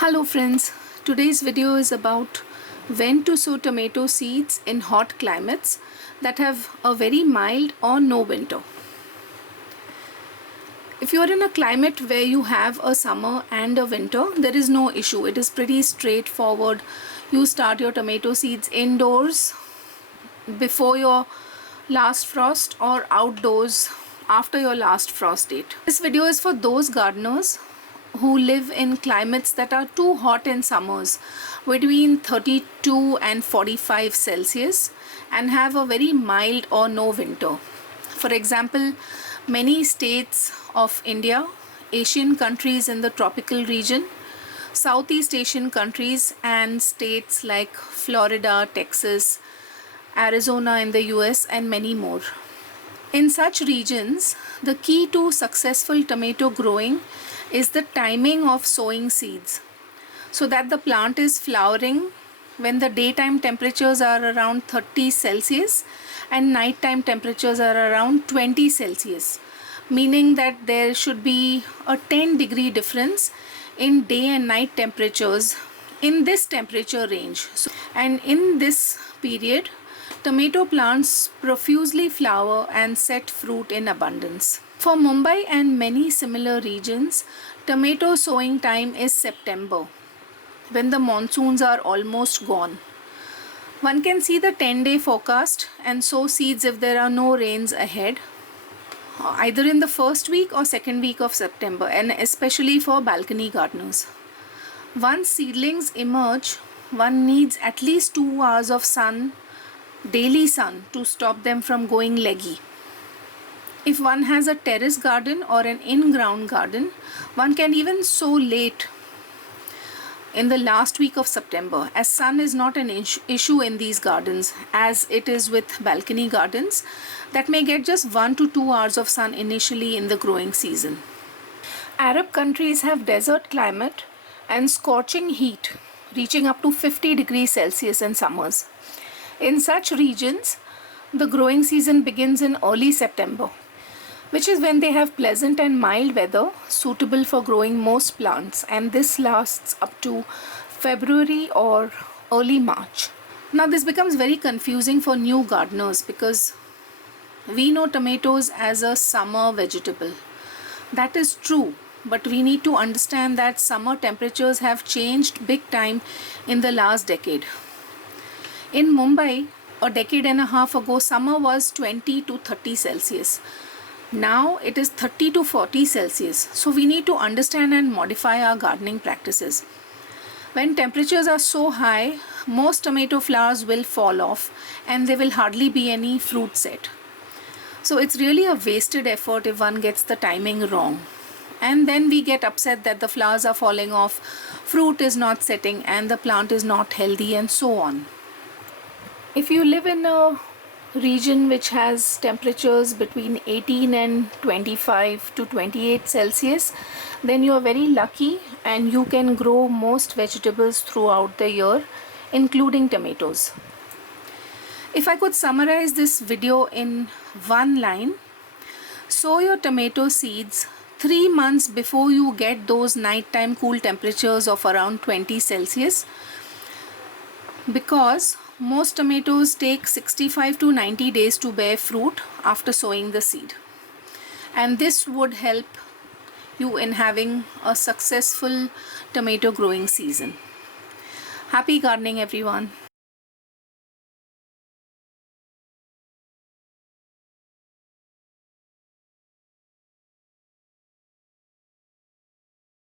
Hello friends, today's video is about when to sow tomato seeds in hot climates that have a very mild or no winter. If you are in a climate where you have a summer and a winter, there is no issue. It is pretty straightforward. You start your tomato seeds indoors before your last frost or outdoors after your last frost date. This video is for those gardeners who live in climates that are too hot in summers between 32 and 45 Celsius and have a very mild or no winter. For example, many states of India, Asian countries in the tropical region, Southeast Asian countries and states like Florida, Texas, Arizona in the US and many more. In such regions, the key to successful tomato growing is the timing of sowing seeds so that the plant is flowering when the daytime temperatures are around 30 Celsius and nighttime temperatures are around 20 Celsius, meaning that there should be a 10-degree difference in day and night temperatures in this temperature range. And in this period, tomato plants profusely flower and set fruit in abundance. For Mumbai and many similar regions, tomato sowing time is September, when the monsoons are almost gone. One can see the 10-day forecast and sow seeds if there are no rains ahead, either in the first week or second week of September, and especially for balcony gardeners. Once seedlings emerge, one needs at least 2 hours of sun, daily sun, to stop them from going leggy. If one has a terrace garden or an in-ground garden, one can even sow late in the last week of September, as sun is not an issue in these gardens as it is with balcony gardens that may get just 1 to 2 hours of sun initially in the growing season. Arab countries have desert climate and scorching heat reaching up to 50 degrees Celsius in summers. In such regions, the growing season begins in early September, which is when they have pleasant and mild weather suitable for growing most plants, and this lasts up to February or early March. Now this becomes very confusing for new gardeners because we know tomatoes as a summer vegetable. That is true, but we need to understand that summer temperatures have changed big time in the last decade. In Mumbai, a decade and a half ago, summer was 20 to 30 Celsius. Now it is 30 to 40 Celsius. So we need to understand and modify our gardening practices. When temperatures are so high, most tomato flowers will fall off and there will hardly be any fruit set. So it's really a wasted effort if one gets the timing wrong. And then we get upset that the flowers are falling off, fruit is not setting and the plant is not healthy and so on. If you live in a region which has temperatures between 18 and 25 to 28 Celsius, then you are very lucky and you can grow most vegetables throughout the year, including tomatoes. If I could summarize this video in one line, sow your tomato seeds 3 months before you get those nighttime cool temperatures of around 20 Celsius, because most tomatoes take 65 to 90 days to bear fruit after sowing the seed. And this would help you in having a successful tomato growing season. Happy gardening, everyone.